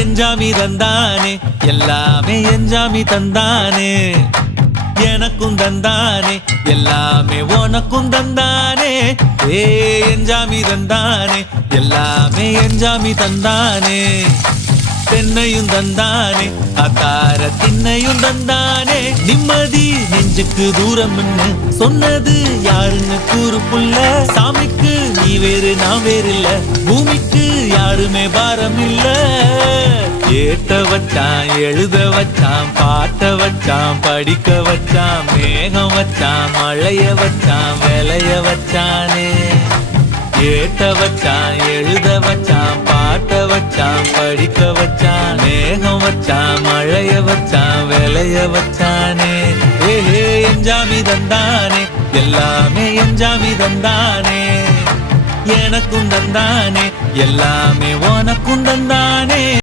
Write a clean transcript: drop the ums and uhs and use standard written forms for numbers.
எஞ்சாமி தந்தானே எல்லாமே எஞ்சாமி தந்தானே எனக்கும் தந்தானே எல்லாமே உனக்கும் தந்தானே ஏ எஞ்சாமி தந்தானே எல்லாமே எஞ்சாமி தந்தானே தென்னையும் தந்தானே அத்தார திண்ணையும் தந்தானே நிம்மதி நெஞ்சுக்கு தூரம் சொன்னது யாருன்னு கூறு புள்ள சாமிக்கு நீ வேறு நான் வேறு இல்ல பூமிக்கு யாருமே பாரம் இல்ல ஏத்த வச்சான் எழுத வச்சான் பாட்ட வச்சான் படிக்க வச்சான் மேகம் வச்சான் மழைய வச்சான் விளைய வச்சானே ஏத்த வச்சான் எழுத வச்சான் பாட்ட வச்சான் படிக்க வச்சான் மேகம் வச்சான் மழைய வச்சான் விளைய வச்சானே ஏ எஞ்சாமி தந்தானே எல்லாமே எஞ்சாமி தந்தானே எனக்கும் தந்தானே எல்லாமே உனக்கும் தந்தானே